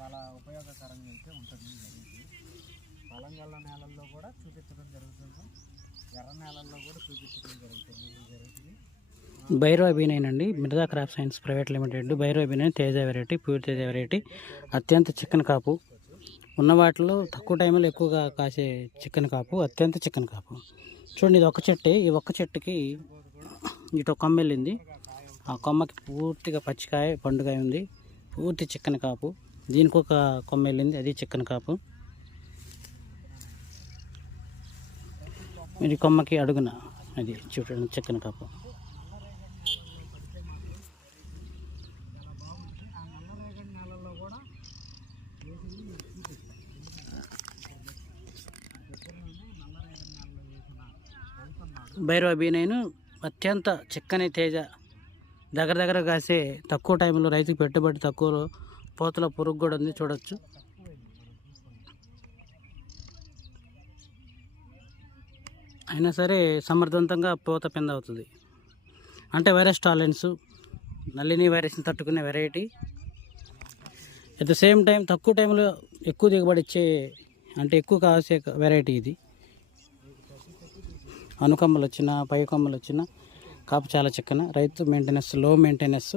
చాలా ఉపయోగకరంగా అయితే ఉంటుంది వెరైటీ. పలంగల్ల నేలల్లో కూడా చూపించడం జరుగుతుంది, ఎర్ర నేలల్లో కూడా చూపించడం జరుగుతుంది ఈ వెరైటీని. భైరవ బీ9 అండి, Mirza crop sciences private limited. Bhairava బీ9 Teja variety, pure Teja variety. అత్యంత చికెన్ కాపు ఉన్న వాటిలో తక్కువ టైంలో ఎక్కువగా కాసే చికెన్ కాపు, అత్యంత చికెన్ కాపు. చూడండి, ఇది ఒక చెట్టే. ఈ ఒక్క చెట్టుకి ఇటు కొమ్మ వెళ్ళింది, ఆ కొమ్మకి పూర్తిగా పచ్చికాయ పండుగ ఉంది, పూర్తి చికెన్ కాపు. దీనికి ఒక కొమ్మ వెళ్ళింది, అది చికెన్ కాపు. ఇది కొమ్మకి అడుగున అది చూడండి చికెన్ కాపు. భైరవ బీ9 అత్యంత చిక్కని తేజ, దగ్గర కాసే, తక్కువ టైంలో రైతుకి పెట్టుబడి తక్కువ, పూతల పురుగు కూడా ఉంది చూడొచ్చు. అయినా సరే సమర్థవంతంగా పూత పింద అవుతుంది. అంటే వైరస్ టాలరెన్స్, నల్లిని వైరస్ని తట్టుకునే variety. At the same time తక్కువ టైంలో ఎక్కువ దిగుబడి ఇచ్చే, అంటే ఎక్కువ కాసే వెరైటీ ఇది. అనుకొమ్మలు వచ్చిన, పై కొమ్మలు వచ్చిన కాపు చాలా చిక్కన. రైతు మెయింటెనెన్స్, లో మెయింటెనెన్స్.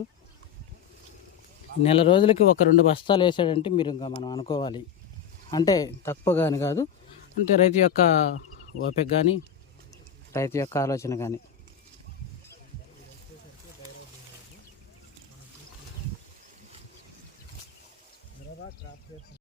నెల రోజులకి ఒక 2 బస్తాలు వేసాడంటే మీరు ఇంకా మనం అనుకోవాలి. అంటే తక్కువ కానీ కాదు, అంటే రైతు యొక్క ఓపిక కానీ, రైతు యొక్క ఆలోచన కానీ.